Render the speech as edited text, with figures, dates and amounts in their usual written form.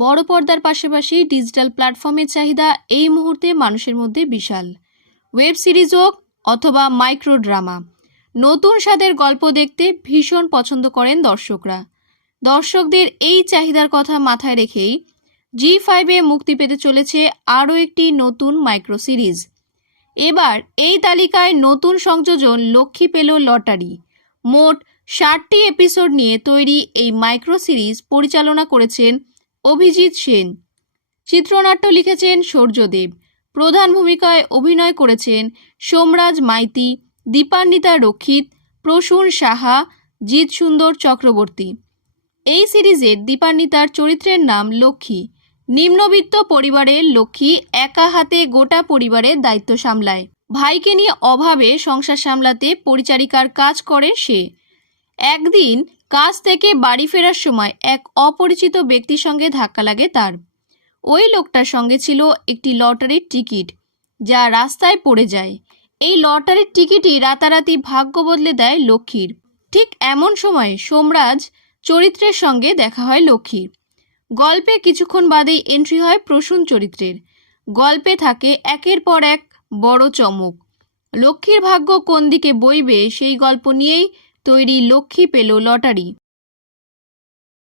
বড় পর্দার পাশাপাশি ডিজিটাল প্ল্যাটফর্মের চাহিদা এই মুহূর্তে মানুষের মধ্যে বিশাল। ওয়েব সিরিজ হোক অথবা মাইক্রো ড্রামা, নতুন স্বাদের গল্প দেখতে ভীষণ পছন্দ করেন দর্শকরা। দর্শকদের এই চাহিদার কথা মাথায় রেখেই জি5-এ মুক্তি পেতে চলেছে আরও একটি নতুন মাইক্রো সিরিজ। এবার এই তালিকায় নতুন সংযোজন লক্ষ্মী পেল লটারি। মোট 60টি এপিসোড নিয়ে তৈরি এই মাইক্রো সিরিজ পরিচালনা করেছেন অভিজিৎ সেন, চিত্রনাট্য লিখেছেন সূর্যদেব, প্রধান ভূমিকায় অভিনয় করেছেন সোমরাজ মাইতি, দীপান্বিতা রক্ষিত, প্রসূন সাহা, জিৎ সুন্দর চক্রবর্তী। এই সিরিজের দীপান্বিতার চরিত্রের নাম লক্ষ্মী। নিম্নবিত্ত পরিবারের লক্ষ্মী একা হাতে গোটা পরিবারের দায়িত্ব সামলায়। ভাইকে নিয়ে অভাবে সংসার সামলাতে পরিচারিকার কাজ করে সে। একদিন কাজ থেকে বাড়ি ফেরার সময় এক অপরিচিত ব্যক্তির সঙ্গে ধাক্কা লাগে তার। ওই লোকটার সঙ্গে ছিল একটি লটারির টিকিট, যা রাস্তায় পড়ে যায়। এই লটারির টিকিটই রাতারাতি ভাগ্য বদলে দেয় লক্ষ্মীর। ঠিক এমন সময় সোমরাজ চরিত্রের সঙ্গে দেখা হয় লক্ষ্মীর। গল্পে কিছুক্ষণ বাদেই এন্ট্রি হয় প্রসূন চরিত্রের। গল্পে থাকে একের পর এক বড় চমক। লক্ষ্মীর ভাগ্য কোন দিকে বইবে সেই গল্প নিয়েই তৈরি লক্ষ্মী পেল লটারি।